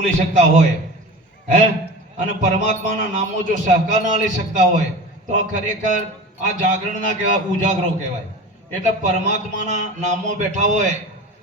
બોલી શકતા હોય, હે? અને પરમાત્માના નામો જો સહકાર ના લઈ શકતા હોય, તો ખરેખર આ જાગરણના કહેવાય, ઉજાગરો કહેવાય. એટલે પરમાત્માના નામો બેઠા હોય,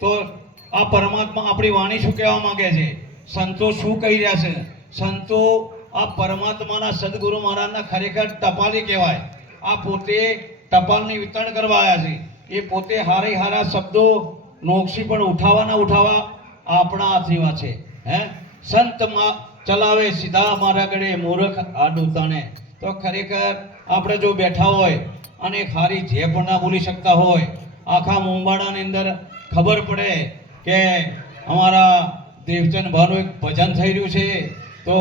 તો આ પરમાત્મા આપણી વાણી શું કહેવા માંગે છે? સંતો શું કહી રહ્યા છે? સંતો આ પરમાત્માના સદગુરુ મહારાજના ખરેખર ટપાલી કહેવાય. આ પોતે ટપાલની વિતરણ કરવા આવ્યા છે. એ પોતે હારે હારા શબ્દો નોક્ષી પણ ઉઠાવવાના ઉઠાવવા આપણા આશીર્વાદ છે. સંતમાં ચલાવે, સીધા મારા ગળે, મૂર્ખ આડું તાણે. તો ખરેખર આપણે જો બેઠા હોય અને ખારી જે પણ ના બોલી શકતા હોય, આખા મુંબાડાની અંદર ખબર પડે કે અમારા દેવચંદ ભાનું એક ભજન થઈ રહ્યું છે. તો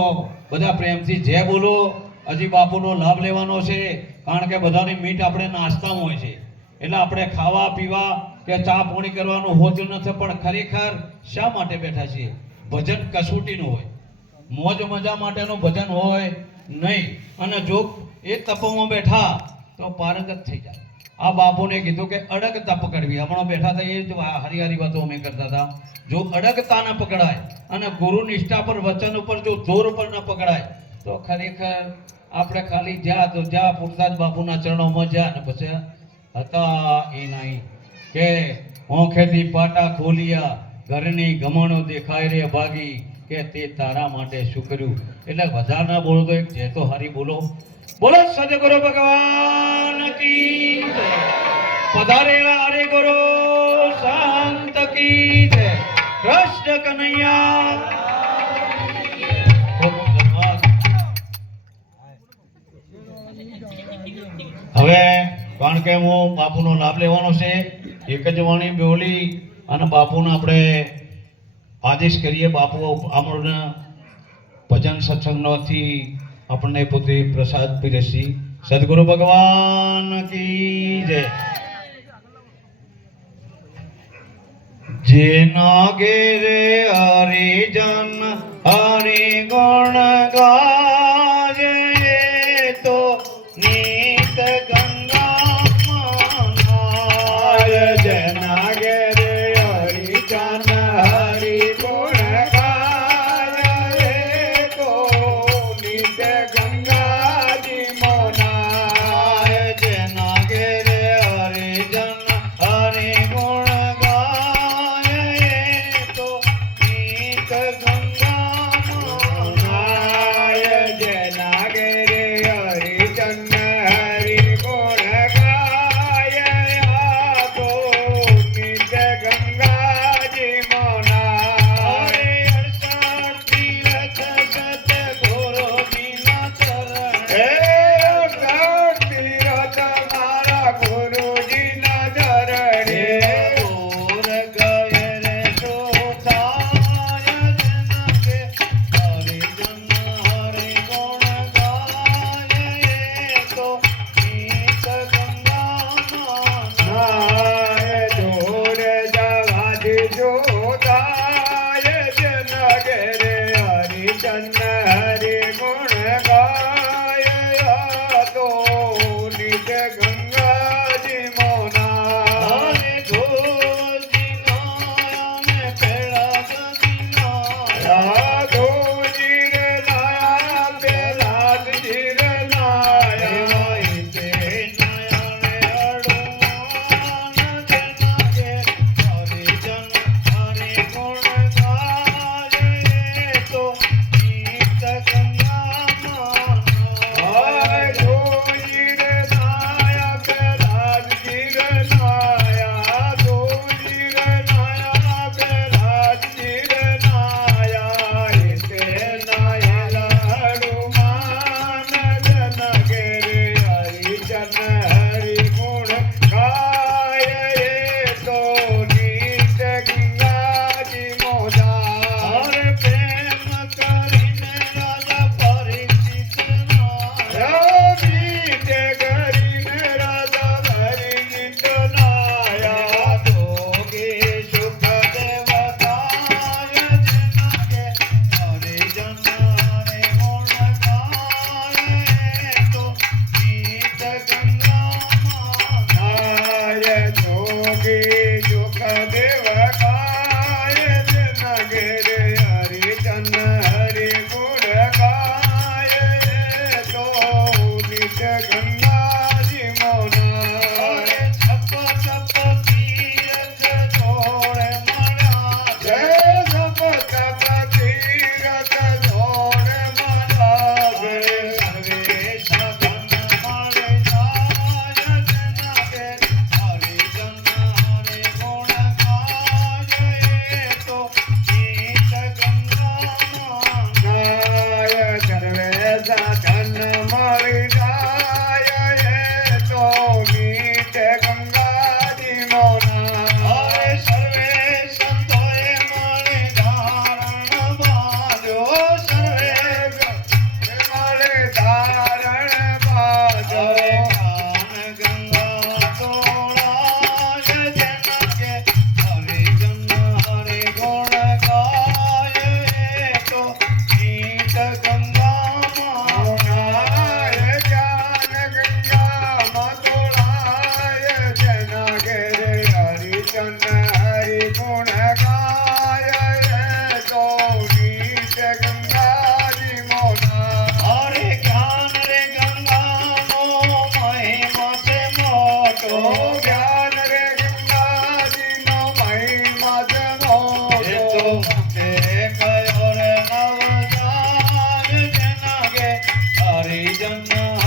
બધા પ્રેમથી જે બોલો, હજી બાપુનો લાભ લેવાનો છે, કારણ કે બધાની મીટ આપણે નાસ્તામાં હોય છે. એટલે આપણે ખાવા, પીવા કે ચા પોણી કરવાનું હોતું નથી, પણ ખરેખર શા માટે બેઠા છીએ? ભજન કસોટીનું હોય. મોજ મજા માટેનું ભજન હોય નહીં. અને જો એ તપોમાં બેઠા તો પારંગત થઈ જાય. આ બાપુને કીધું કે અડગ તપ કરવી. હમણાં બેઠા હતા એ જ વા- હારી હારી વાતો અમે કરતા હતા. જો અડગતા ન પકડાય અને ગુરુ નિષ્ઠા પર વચન ઉપર જો જોર પર ન પકડાય, તો ખરેખર આપણે ખાલી જ્યાં તો જ્યાં જ બાપુના ચરણોમાં જ્યાં ને પછી હતા એ નહીં કે ઓંખેથી પાટા ખોલિયા ઘરની ગમણો દેખાય રે ભાગી કે તે તારા માટે શું કર્યું એટલે વધારે ના બોલો તો એક જે તો હારી બોલો બોલો, સદગુરુ ભગવાન કી. પધારેલા હરે ગુરુ શાંત કી જય કૃષ્ણ કનૈયા. હવે કારણ કે હું બાપુનો લાભ લેવાનો છે, એક જ વાણી બોલી અને બાપુને આપણે આદેશ કરીએ, બાપુ આપણને ભજન સત્સંગનોથી આપણને પોતે પ્રસાદ પીરસી સદગુરુ ભગવાન કી જય. જેના ઘેરે હરિજન রে জন্না